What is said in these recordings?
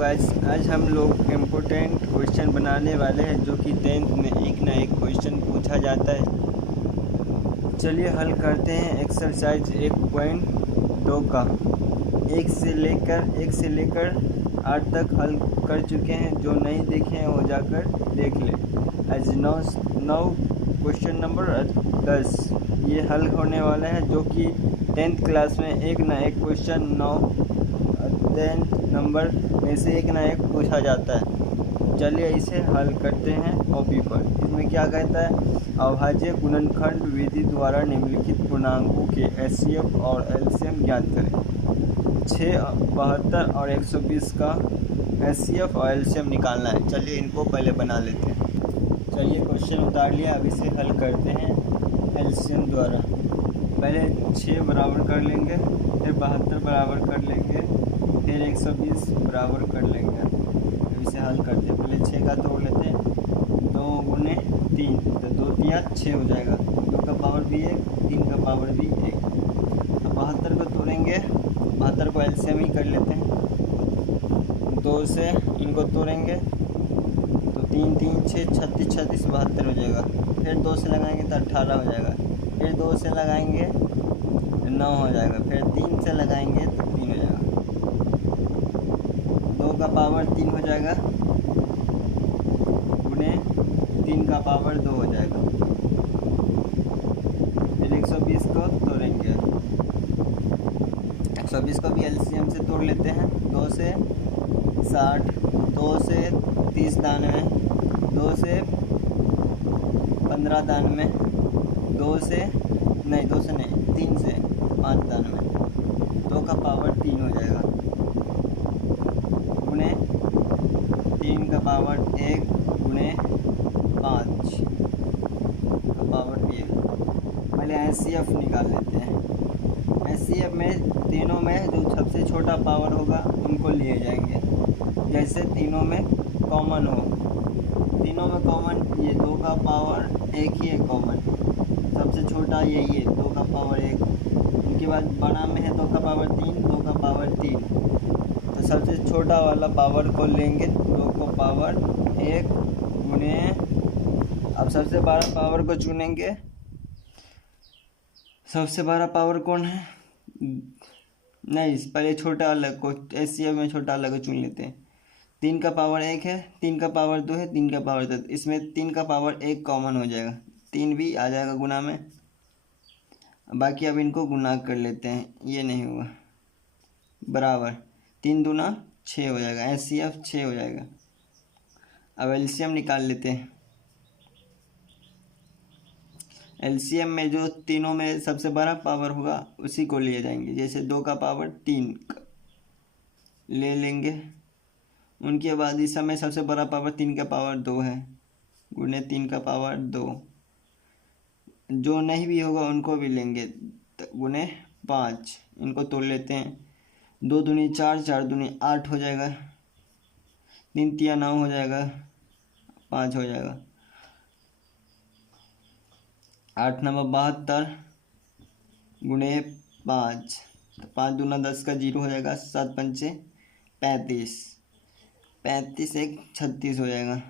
Guys, आज हम लोग इम्पोर्टेंट क्वेश्चन बनाने वाले हैं जो कि 10th में एक ना एक क्वेश्चन पूछा जाता है। चलिए हल करते हैं। एक्सरसाइज 1.2 का 1 से लेकर 8 तक हल कर चुके हैं। जो नहीं देखे हैं वो जाकर देख लें। आज 9 क्वेश्चन नंबर 10 ये हल होने वाला है, जो कि 10th क्लास में एक ना एक क्वेश्चन 10th नंबर में से एक ना एक पूछा जाता है। चलिए इसे हल करते हैं कॉपी पर। इसमें क्या कहता है, अभाज्य गुणनखंड विधि द्वारा निम्नलिखित पूर्णांकों के एचसीएफ और एलसीएम ज्ञात करें। 6, 72 और 120 का एचसीएफ और एलसीएम निकालना है। चलिए इनको पहले बना लेते हैं। चलिए क्वेश्चन उतार लिया, अब इसे हल करते हैं एलसीएम द्वारा। पहले 6 बराबर कर लेंगे, फिर 72 बराबर कर लेंगे, फिर 120 बराबर कर लेंगे। अब इसे हल करते हैं। पहले 6 का तोड़ लेते हैं। 2 गुने 3 तो 2 तिया 6 हो जाएगा। 2 का पावर भी 1, 3 का पावर भी 1। तो 72 को तोड़ेंगे, 72 को एलसीएम ही कर लेते हैं। 2 से इनको तोड़ेंगे तो 3 3 6 36 36 72 हो जाएगा। फिर 2 से लगाएंगे तो 18 हो जाएगा। फिर 2 से लगाएंगे 9 हो जाएगा। फिर 3 से लगाएंगे तो 3 हो जाएगा। 2 का पावर 3 हो जाएगा गुने 3 का पावर 2 हो जाएगा। फिर 120 को तोड़ेंगे। 120 को भी एलसीएम से तोड़ लेते हैं। 2 से 60, 2 से 30 दान में, 2 से 15 दान में, 2 से 3 से 5 दान में। 2 का पावर 3 हो जाएगा गुने 3 का पावर 1 गुने 5 का पावर 1। पहले एचसीएफ निकाल लेते हैं। एचसीएफ में तीनों में जो सबसे छोटा पावर होगा उनको लिए जाएंगे। जैसे तीनों में कॉमन हो, तीनों में कॉमन ये 2 का पावर 1 ही है कॉमन। सबसे छोटा यही है 2 का पावर 1। उनके बाद बड़ा में है 2 का पावर 3, 2 का पावर 3। तो सबसे छोटा वाला पावर को लेंगे 2 को पावर 1 गुने। अब सबसे बड़ा पावर को चुनेंगे। सबसे बड़ा पावर कौन है? नहीं, पहले छोटा वाला को एचसीएफ में छोटा वाला को चुन लेते हैं। 3 का पावर 1 है, 3 का पावर 2 है, 3 का पावर 2। इसमें 3 का पावर 1 कॉमन हो जाएगा, 3 भी आ जाएगा गुना में। बाकी अब इनको गुना कर लेते हैं, ये नहीं होगा। बराबर 3 दूना 6 हो जाएगा। एचसीएफ 6 हो जाएगा। अब एलसीएम निकाल लेते हैं। एलसीएम में जो तीनों में सबसे बड़ा पावर होगा उसी को लिए जाएंगे। जैसे 2 का पावर 3 ले लेंगे। उनके बाद इस समय सबसे बड़ा पावर 3 का पावर 2 है गुने 3 का पावर 2। जो नहीं भी होगा उनको भी लेंगे गुने 5। इनको तोड़ लेते हैं। 2 दूनी 4, 4 दूनी 8 हो जाएगा। 3 तिया 9 हो जाएगा, 5 हो जाएगा। 8 9 72 गुने 5। तो 5 दूना 10 का 0 हो जाएगा। 7 पंचे 35, 35 1 36 हो जाएगा।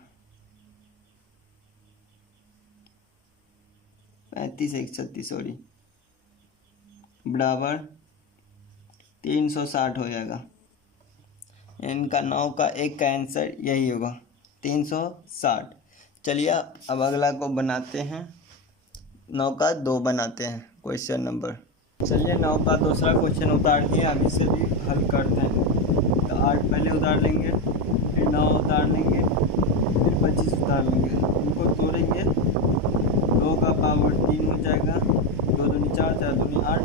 35 1 36 सॉरी, बराबर 360 हो जाएगा। इनका 9 का 1 का आंसर यही होगा 360। चलिए अब अगला को बनाते हैं। 9 का 2 बनाते हैं क्वेश्चन नंबर। चलिए 9 का दूसरा क्वेश्चन उतार दिए, अब इसे भी हल करते हैं। तो 8 पहले उतार लेंगे, फिर 9 उतार लेंगे, फिर 25 उतार लेंगे। इनको तोड़ेंगे। 2 का पावर 3 हो जाएगा। 2 दूनी 4, 4 दूनी 8।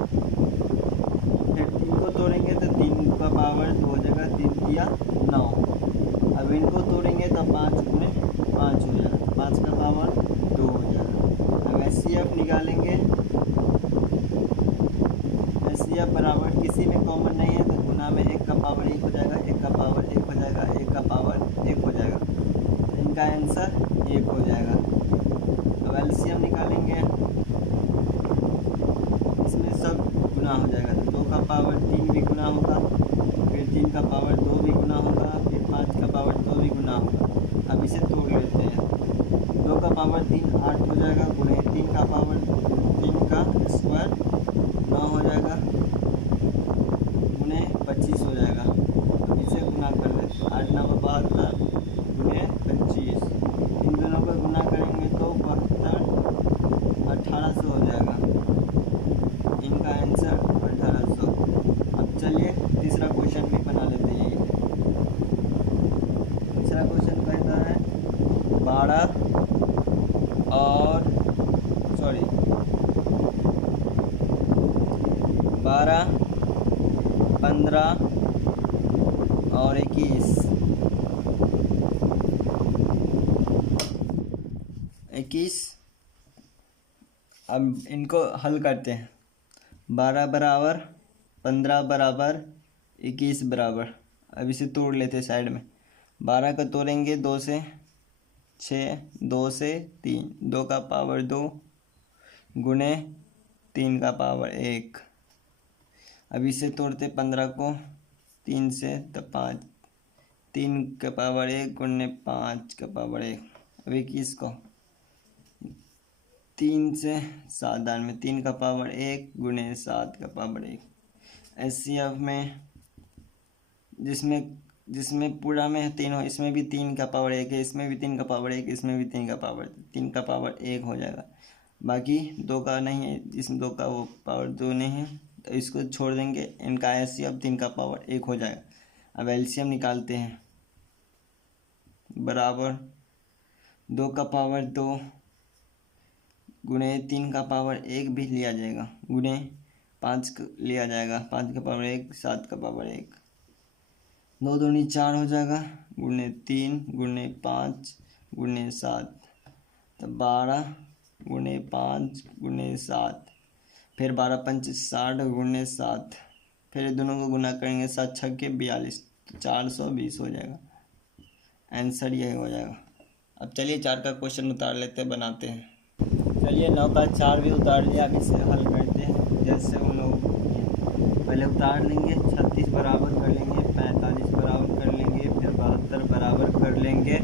फिर 3 को तोड़ेंगे तो 3 का पावर 2 हो जाएगा। 3 तिया 9। अब इनको तोड़ेंगे तो 5 गुने 5 हो जाएगा। 5 का पावर 2 हो जाएगा। अब एचसीएफ निकालेंगे। एचसीएफ बराबर किसी में कॉमन नहीं है तो गुना में 1 का पावर 1 हो जाएगा, 1 का पावर 1 हो जाएगा, 1 का पावर 1 हो जाएगा। तो इनका आंसर 1 हो जाएगा। अब एलसीएम निकालेंगे। इसमें सब गुना हो जाएगा। तो 2 का पावर 3 भी गुना होगा, फिर 3 का पावर 2 भी गुना होगा, फिर 5 15 और 21। अब इनको हल करते हैं। 12 बराबर 15 बराबर 21 बराबर। अब इसे तोड़ लेते हैं साइड में। 12 का तोड़ेंगे 2 से 6, 2 से 3, 2 का पावर 2 गुणे 3 का पावर 1। अब इसे तोड़ते 15 को 3 से तो 5, 3 का पावर 1 गुणे 5 का पावर 1। अब 21 को 3 से 7 दान में 3 का पावर 1 गुणे 7 का पावर 1। एचसीएफ में जिसमें पूरा में तीन हो, इसमें भी 3 का पावर 1 है, इसमें भी 3 का पावर 1, इसमें भी 3 का पावर 1 हो जाएगा। बाकी 2 का नहीं है, इसमें 2 का वो पावर 2 नहीं है, तो इसको छोड़ देंगे। इनका एचसीएफ 3 का पावर 1 हो जाएगा। अब एलसीएम निकालते हैं। बराबर 2 का पावर 2 गुणे 3 का पावर 1 भी लिया जाएगा, गुणे 5 लिया जाएगा, 5 का पावर 1, 7 का पावर 1। 2 दूनी 4 हो जाएगा, गुणे 3 गुणे 5 गुणे 7, तो 12 गुणे 5 गुणे 7, फिर 12 पंच 60 गुणे 7, फिर दोनों को गुना करेंगे 7 छक्के 42, तो 420 हो जाएगा। आंसर यही हो जाएगा। अब चलिए 4 का क्वेश्चन उतार लेते हैं, बनाते हैं। चलिए 9 का 4 भी उतार लिया। अब इसे हल करते हैं जैसे उन लोगों को किया। पहले उतार लेंगे, 36 बराबर कर लेंगे, 45 बराबर कर लेंगे, फिर 72 बराबर कर लेंगे।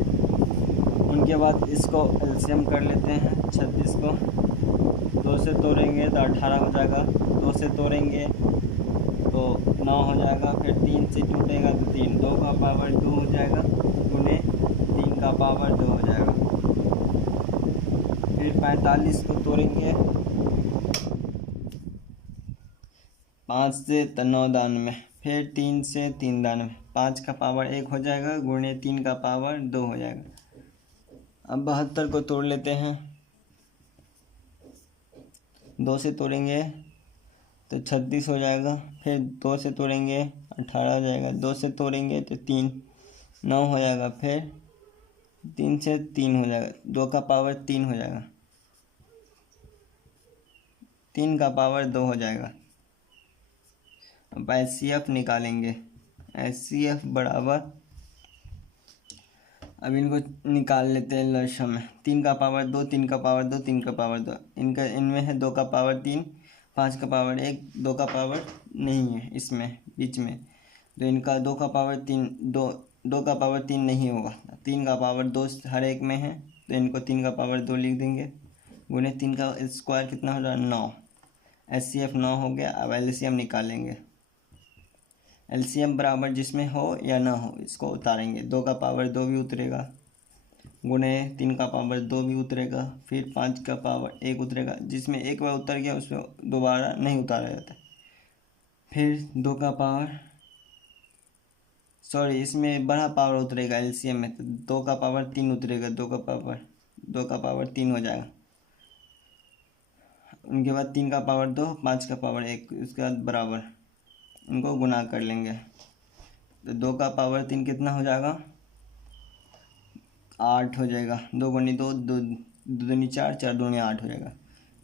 उनके बाद इसको एलसीएम कर लेते हैं। 36 को 2 से तोड़ेंगे तो 18 हो जाएगा, 2 से तोड़ेंगे तो 9 हो जाएगा, फिर 3 से टूटेगा तो 3, 2 का पावर 2 हो जाएगा, गुणे 3 का पावर 2 हो जाएगा। फिर 45 को तोड़ेंगे 5 से तो 9 दान में, फिर 3 से 3 दान में, 5 का पावर 1 हो जाएगा, गुणे 3 का पावर 2 हो जाएगा। अब 72 को तोड़ लेते हैं। 2 से तोड़ेंगे तो 36 हो जाएगा, फिर 2 से तोड़ेंगे 18 हो जाएगा, 2 से तोड़ेंगे तो 3, 9 हो जाएगा, फिर 3 से 3 हो जाएगा, 2 का पावर 3 हो जाएगा, 3 का पावर 2 हो जाएगा। अब एचसीएफ निकालेंगे। एचसीएफ बराबर, अब इनको निकाल लेते हैं लक्ष्य में। 3 का पावर 2, 3 का पावर 2, 3 का पावर 2, इनमें है 2 का पावर 3, 5 का पावर 1, 2 का पावर नहीं है इसमें बीच में, तो इनका 2 का पावर 3, 2 का पावर 3 नहीं होगा, 3 का पावर 2 हर एक में है, तो इनको 3 का पावर 2 लिख देंगे, गुणे 3 का स्क्वायर कितना हो रहा है 9। एचसीएफ 9 हो गया। अब एलसीएम निकालेंगे। एलसीएम बराबर जिसमें हो या ना हो इसको उतारेंगे। 2 का पावर 2 भी उतरेगा, गुणे 3 का पावर 2 भी उतरेगा, फिर 5 का पावर 1 उतरेगा, जिसमें एक बार उतर गया उसमें दोबारा नहीं उतारा जाता। फिर 2 का पावर इसमें बड़ा पावर उतरेगा एलसीएम में, तो 2 का पावर 3 उतरेगा, 2 का पावर 3 हो जाएगा। उनके बाद 3 का पावर 2, 5 का पावर 1, उसके बाद बराबर इनको गुना कर लेंगे, तो 2 का पावर 3 कितना हो जाएगा 8 हो जाएगा, 2 गुनी 2, 2 दूनी 4, 4 दूनी 8 हो जाएगा,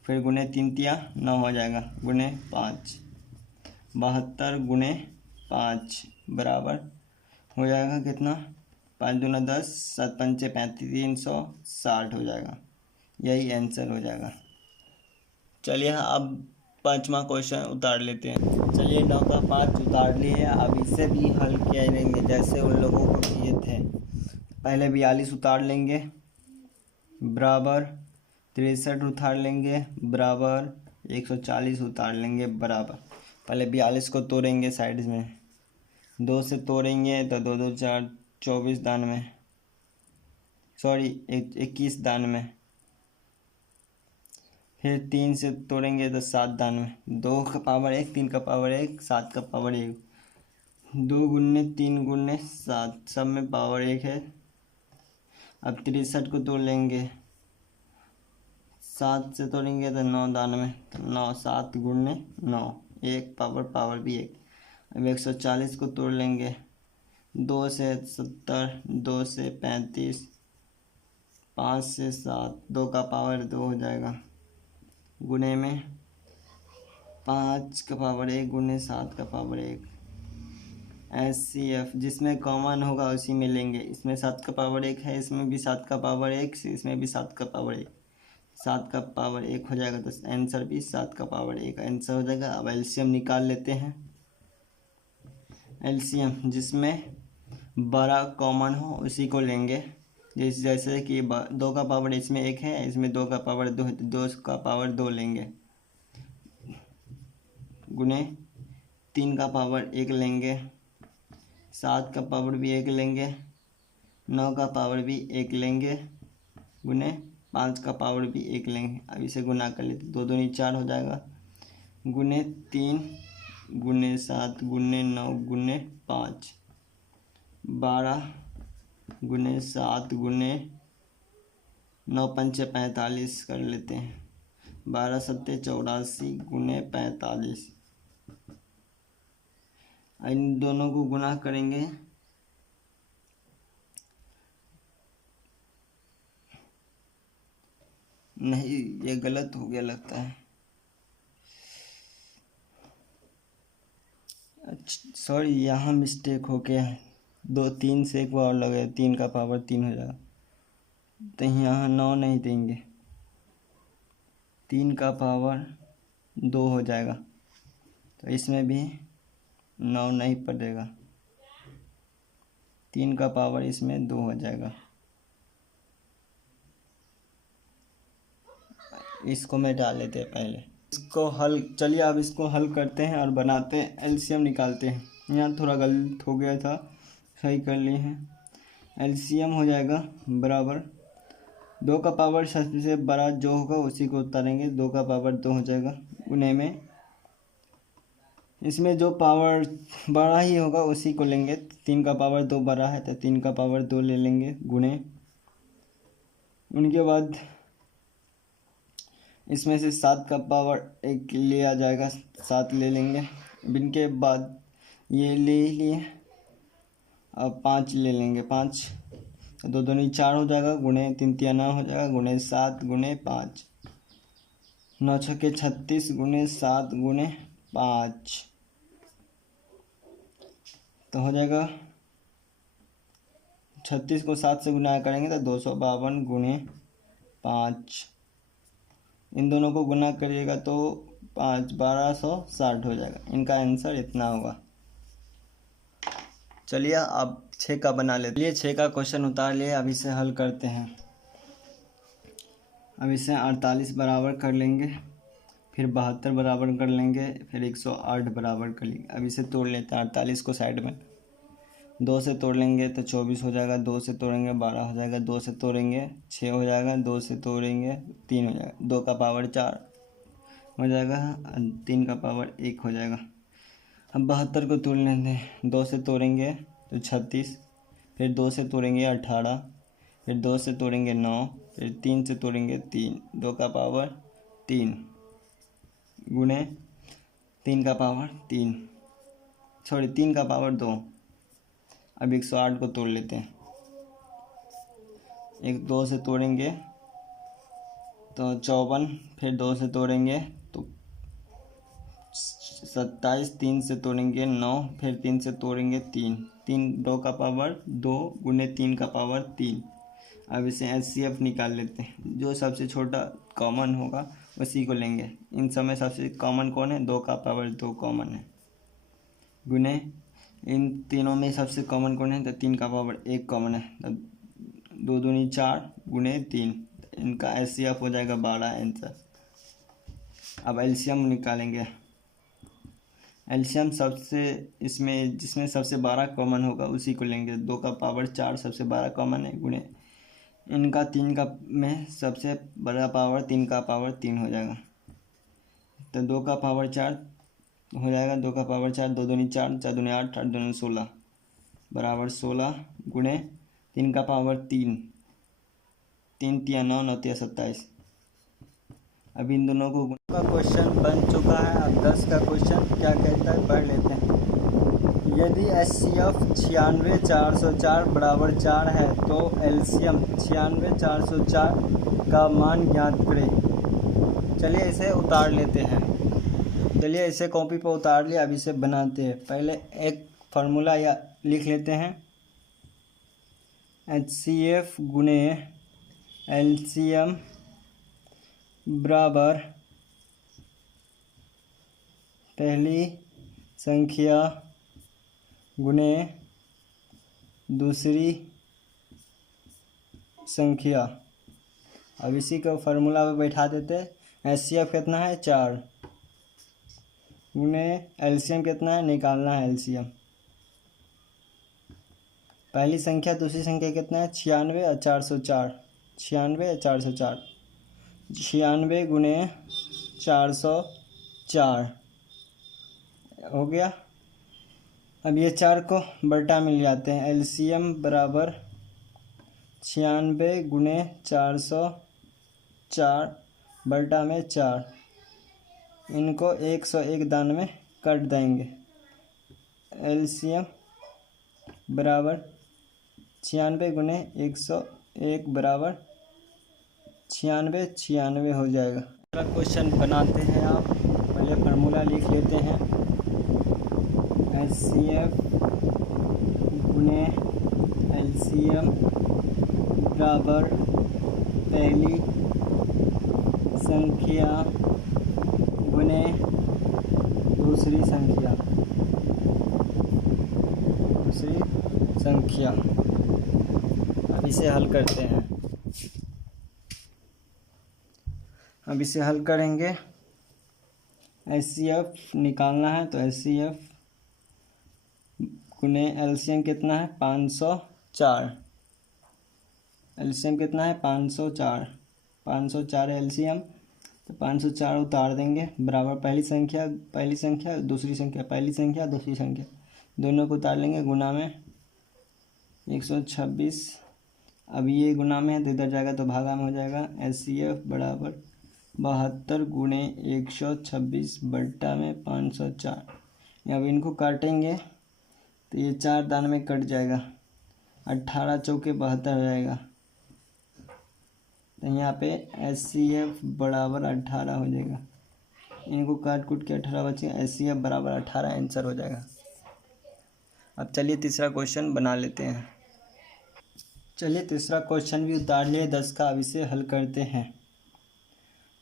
फिर गुने 3 तिया 9 हो जाएगा, गुने 5, 72 गुने 5 बराबर हो जाएगा कितना 5 दूना 10, 7 पंचे 35, 360 हो जाएगा। यही आंसर हो जाएगा। चलिए अब 5वां क्वेश्चन उतार लेते हैं। चलिए 9 का 5 उतार लिए। अब इसे भी हल किया लेंगे जैसे उन लोगों को किए थे। पहले 42 उतार लेंगे, बराबर 63 उतार लेंगे, बराबर 140 उतार लेंगे, बराबर। पहले 42 को तोड़ेंगे साइड में, 2 से तोड़ेंगे तो 2 2 4 24 दान में, 21 दान में, फिर 3 से तोड़ेंगे तो 7 दान में, 2 का पावर 1, 3 का पावर 1, 7 का पावर 1, 2 गुने 3 गुने 7, सब में पावर 1 है। अब 63 को तोड़ लेंगे, 7 से तोड़ेंगे तो 9 दान में, तो 9, 7 गुने 9, 1 पावर भी 1, अब 140 को तोड़ लेंगे, 2 से 70, 2 से 35, 5 से 7, 2 का पावर 2 हो जाएगा, गुने में 5 का पावर 1 गुने 7 का पावर 1। SCF जिसमें कॉमन होगा उसी में लेंगे। इसमें 7 का पावर 1 है, इसमें भी 7 का पावर 1, इसमें भी 7 का पावर 1, 7 का पावर 1 हो जाएगा, तो आंसर भी 7 का पावर 1 आंसर हो जाएगा। अब एलसीएम निकाल लेते हैं। एलसीएम जिसमें बड़ा कॉमन हो उसी को लेंगे। जैसे कि 2 का पावर इसमें 1 है, इसमें 2 का पावर 2 है, तो 2 का पावर 2 लेंगे, गुने 3 का पावर 1 लेंगे, 7 का पावर भी 1 लेंगे, 9 का पावर भी 1 लेंगे, गुने 5 का पावर भी 1 लेंगे। अब इसे गुना कर लेते, 2 दूनी 4 हो जाएगा, गुने 3 गुने 7 गुने 9 गुने 5, 12 गुने 7 गुने 9 पंचे 45 कर लेते हैं, 12 सत्ते 84 गुने 45। इन दोनों को गुना करेंगे, नहीं ये गलत हो गया लगता है, अच्छा सॉरी यहाँ मिस्टेक हो गया है, 2 3 से एक बार लगे, 3 का पावर 3 हो जाएगा, तो यहाँ 9 नहीं देंगे, 3 का पावर 2 हो जाएगा, तो इसमें भी 9 नहीं पड़ेगा, 3 का पावर इसमें 2 हो जाएगा। इसको मैं डाल लेते हैं पहले, इसको हल, चलिए अब इसको हल करते हैं और बनाते हैं, एलसीएम निकालते हैं। यहाँ थोड़ा गलत हो गया था, सही कर लिए हैं। एलसीएम हो जाएगा बराबर 2 का पावर सबसे बड़ा जो होगा उसी को उतारेंगे, 2 का पावर 2 हो जाएगा, गुने में इसमें जो पावर बड़ा ही होगा उसी को लेंगे, 3 का पावर 2 बड़ा है तो 3 का पावर 2 ले लेंगे, गुने उनके बाद इसमें से 7 का पावर 1 लिया जाएगा, 7 ले लेंगे, इनके बाद ये ले लिए, अब 5 ले लेंगे, 5 2 दूनी 4 हो जाएगा, गुने 3 तिया 9 हो जाएगा, गुने 7 गुने 5, 9 छक्के 36 गुने 7 गुने 5, तो हो जाएगा 36 को 7 से गुना करेंगे तो 252 गुने 5, इन दोनों को गुना करिएगा तो 5 1260 हो जाएगा। इनका आंसर इतना होगा। चलिए अब 6 का बना लेते हैं। 6 का क्वेश्चन उतार लिए, अब इसे हल करते हैं। अब इसे 48 बराबर कर लेंगे, फिर 72 बराबर कर लेंगे, फिर 108 बराबर कर लेंगे। अब इसे तोड़ लेते हैं, 48 को साइड में 2 से तोड़ लेंगे तो 24 हो जाएगा, 2 से तोड़ेंगे 12 हो जाएगा, 2 से तोड़ेंगे 6 हो जाएगा, 2 से तोड़ेंगे 3 हो जाएगा, 2 का पावर 4 हो जाएगा, 3 का पावर 1 हो जाएगा। अब 72 को तोड़ लेते हैं, 2 से तोड़ेंगे तो 36, फिर 2 से तोड़ेंगे 18, फिर 2 से तोड़ेंगे 9, फिर 3 से तोड़ेंगे 3, 2 का पावर 3 गुने 3 का पावर 3 सॉरी 3 का पावर 2। अब 108 को तोड़ लेते हैं, 2 से तोड़ेंगे तो 54, फिर 2 से तोड़ेंगे तो 27, 3 से तोड़ेंगे 9, फिर 3 से तोड़ेंगे 3, 2 का पावर 2 गुने 3 का पावर 3। अब इसे एचसीएफ निकाल लेते हैं, जो सबसे छोटा कॉमन होगा उसी को लेंगे। इन सब में सबसे कॉमन कौन है? 2 का पावर 2 कॉमन है, गुने इन तीनों में सबसे कॉमन कौन है? तो 3 का पावर 1 कॉमन है, तो 2 दूनी 4 गुने 3, इनका एचसीएफ हो जाएगा 12 आंसर। अब एलसीएम निकालेंगे। एलसीएम सबसे इसमें जिसमें सबसे 12 कॉमन होगा उसी को लेंगे। 2 का पावर 4 सबसे 12 कॉमन है, गुणे इनका 3 का में सबसे बड़ा पावर 3 का पावर 3 हो जाएगा, तो 2 का पावर 4 हो जाएगा। 2 का पावर 4, 2 दूनी 4, 4 दूनी 8, 8 दूनी 16 बराबर 16 गुणे 3 का पावर 3, 3 तिया 9, 9 तिया 27। अब इन दोनों को का क्वेश्चन बन चुका है। अब 10 का क्वेश्चन क्या कहता है पढ़ लेते हैं। यदि HCF 96,404 बराबर 4 है तो LCM 96,404 का मान ज्ञात करें। चलिए इसे उतार लेते हैं। चलिए इसे कॉपी पर उतार लिया, अब इसे बनाते हैं। पहले एक फार्मूला या लिख लेते हैं। HCF गुने LCM बराबर पहली संख्या गुने दूसरी संख्या। अब इसी को फार्मूला पे बैठा देते हैं। HCF कितना है 4 गुने LCM कितना है, निकालना है LCM। पहली संख्या दूसरी संख्या कितना है 96 और 404। 96 और 404, 96 गुने 404 हो गया। अब ये 4 को बटा मिल जाते हैं। LCM बराबर 96 गुने 404 बटा में 4, इनको 101 दान में काट देंगे। LCM बराबर 96 गुने 101 बराबर 96 हो जाएगा। अगला क्वेश्चन बनाते हैं। आप पहले फार्मूला लिख लेते हैं। HCF गुने LCM बराबर पहली संख्या गुने दूसरी संख्या। अब इसे हल करते हैं। अब इसे हल करेंगे। HCF निकालना है तो HCF गुने LCM कितना है 504। LCM कितना है 504। 504 है LCM, तो 504 उतार देंगे बराबर पहली संख्या दूसरी संख्या, पहली संख्या दूसरी संख्या दोनों को उतार लेंगे। गुना में 126। अब ये गुना में है तो इधर जाएगा तो भागा में हो जाएगा। HCF बराबर 72 गुणे 126 बट्टा में 504। अब इनको काटेंगे तो ये 4 दान में कट जाएगा। 18 चौके 72 हो जाएगा। तो यहाँ पे HCF बराबर 18 हो जाएगा। इनको काट कूट के 18 बचेगा। HCF बराबर 18 आंसर हो जाएगा। अब चलिए तीसरा क्वेश्चन बना लेते हैं। चलिए तीसरा क्वेश्चन भी उतार लिए 10 का। अब इसे हल करते हैं।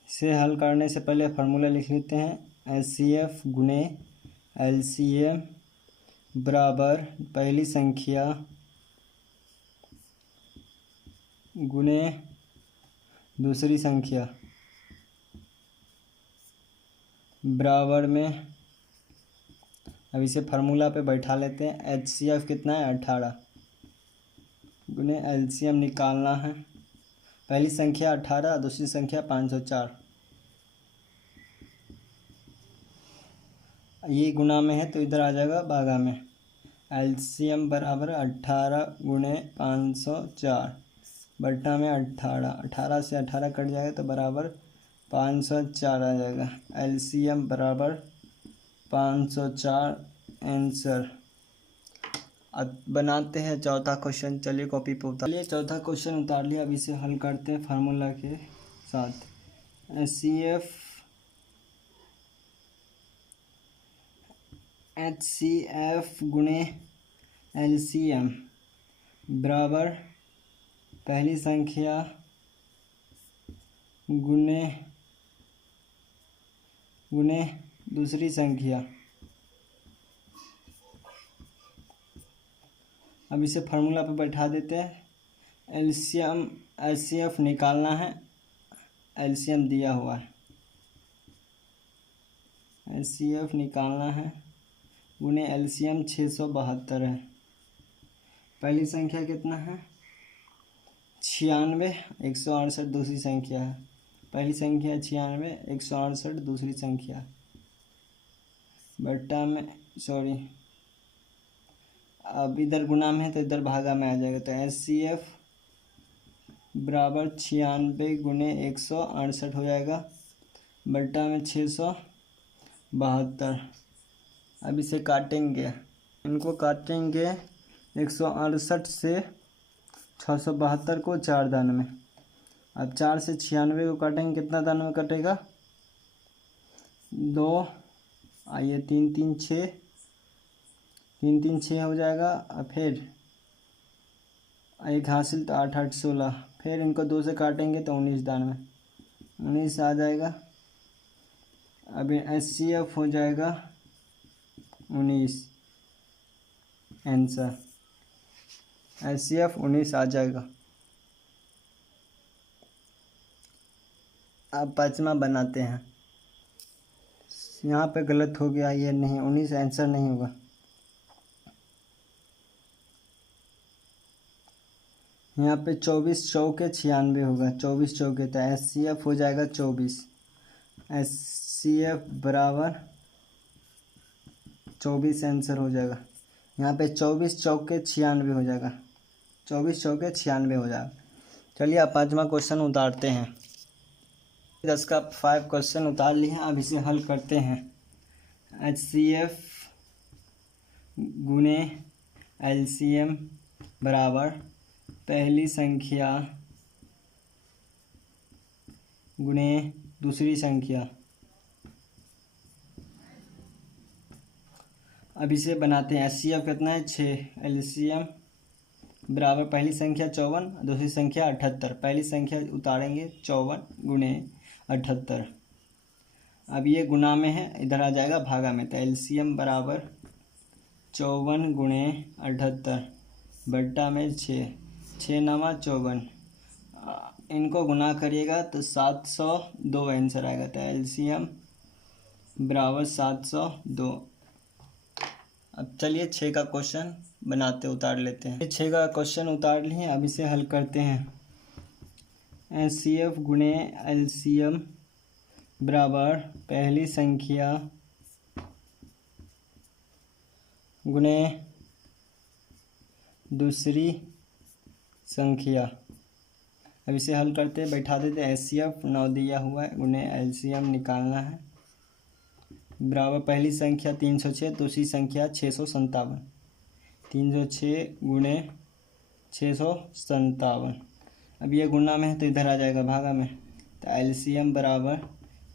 इसे हल करने से पहले फार्मूला लिख लेते हैं। HCF गुने LCM बराबर पहली संख्या गुने दूसरी संख्या बराबर में। अब इसे फार्मूला पे बैठा लेते हैं। HCF कितना है 18 गुने LCM निकालना है। पहली संख्या 18, दूसरी संख्या 504। ये गुना में है तो इधर आ जाएगा भागा में। LCM बराबर 18 गुने 504 बट्टा में 18। 18 से 18 कट जाएगा तो बराबर 504 आ जाएगा। LCM बराबर 504 आंसर। अब बनाते हैं चौथा क्वेश्चन। चलिए कॉपी पर उतार लिए। चौथा क्वेश्चन उतार लिया। अब इसे हल करते हैं फार्मूला के साथ। HCF गुणे LCM बराबर पहली संख्या गुने दूसरी संख्या। अब इसे फार्मूला पे बैठा देते हैं। HCF निकालना है। LCM दिया हुआ है। HCF निकालना है गुने LCM 672 है। पहली संख्या कितना है 96, 168 दूसरी संख्या है। पहली संख्या 96, 168 दूसरी संख्या बट्टा में अब इधर गुना में है तो इधर भागा में आ जाएगा। तो HCF बराबर 96 गुने 168 हो जाएगा बट्टा में 672। अब इसे काटेंगे। इनको काटेंगे 168 से 672 को 4 दानों में। अब 4 से 96 को काटेंगे, कितना दानों में कटेगा? 2, आइए 3 3 6, 3 3 6 हो जाएगा। अब फिर एक हासिल तो 8 8 16, फिर इनको 2 से काटेंगे तो 19 दानों में 19 आ जाएगा। अब HCF हो जाएगा 19, आंसर HCF 19 आ जाएगा। अब 5वां बनाते हैं। यहाँ पे गलत हो गया, ये नहीं 19 आंसर नहीं होगा। यहाँ पे 24 चौके 96 होगा, 24 चौके तो HCF हो जाएगा 24, HCF बराबर 24 आंसर हो जाएगा। यहाँ पे 24 चौके 96 हो जाएगा, 24 चौके 96 हो जाएगा। चलिए अब 5वां क्वेश्चन उतारते हैं। 10 का 5 क्वेश्चन उतार लिए हैं, अब इसे हल करते हैं। HCF गुणे LCM बराबर पहली संख्या गुणे दूसरी संख्या। अब इसे बनाते हैं। HCF कितना है? 6, LCM बराबर पहली संख्या 54, दूसरी संख्या 78। पहली संख्या उतारेंगे 54 गुणे 78। अब ये गुना में है, इधर आ जाएगा भागा में, तो LCM बराबर 54 गुणे 78 बट्टा में 6, 6 9 54। इनको गुना करिएगा तो 702 आंसर आएगा। तो LCM बराबर 702। अब चलिए 6 का क्वेश्चन बनाते उतार लेते हैं। 6 का क्वेश्चन उतार लिए, अब इसे हल करते हैं। HCF गुणे LCM बराबर पहली संख्या गुणे दूसरी संख्या। अब इसे हल करते बैठा देते हैं। HCF 9 दिया हुआ है, गुणे LCM निकालना है बराबर पहली संख्या 306, दूसरी संख्या 657। 306 गुणे 657। अब ये गुना में है तो इधर आ जाएगा भागा में, तो LCM बराबर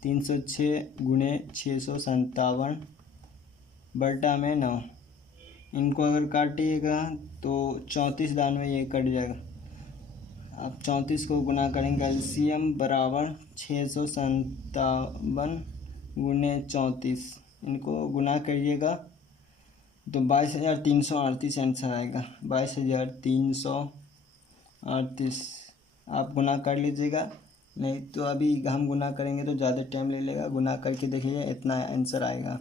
306 गुणे 657 बट्टा में 9। इनको अगर काटिएगा तो 34 दान में ये कट जाएगा। अब 34 को गुना करेंगे। LCM बराबर 657 गुणे 34, इनको गुना करिएगा तो 22,338 आंसर आएगा। 22,338 आप गुना कर लीजिएगा, नहीं तो अभी हम गुना करेंगे तो ज़्यादा टाइम ले लेगा। गुना करके देखिए इतना आंसर आएगा।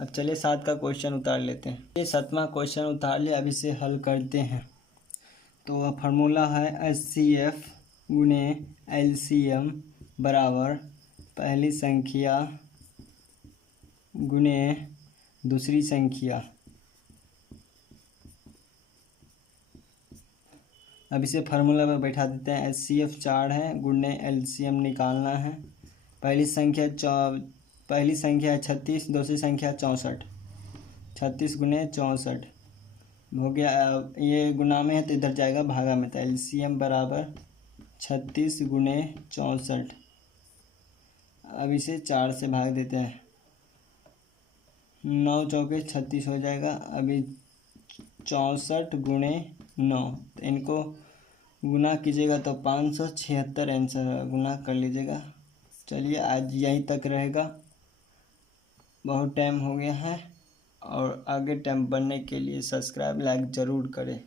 अब चलिए 7 का क्वेश्चन उतार लेते हैं। ये 7वां क्वेश्चन उतार लिया, अब इसे हल करते हैं। तो फार्मूला है HCF गुणे LCM बराबर पहली संख्या गुणे दूसरी संख्या। अब इसे फार्मूला में बैठा देते हैं। HCF 4 है, गुणे LCM निकालना है। पहली संख्या है 36, दूसरी संख्या 64। 36 गुणे 64 हो गया। ये गुना में है तो इधर जाएगा भागा में, तो LCM बराबर 36 गुणे 64। अब इसे 4 से भाग देते हैं, 9 चौके 36 हो जाएगा। अभी 64 गुणे 9, तो इनको गुना कीजिएगा तो 576 आंसर गुना कर लीजिएगा। चलिए आज यहीं तक रहेगा, बहुत टाइम हो गया है, और आगे टाइम बनने के लिए सब्सक्राइब लाइक ज़रूर करें।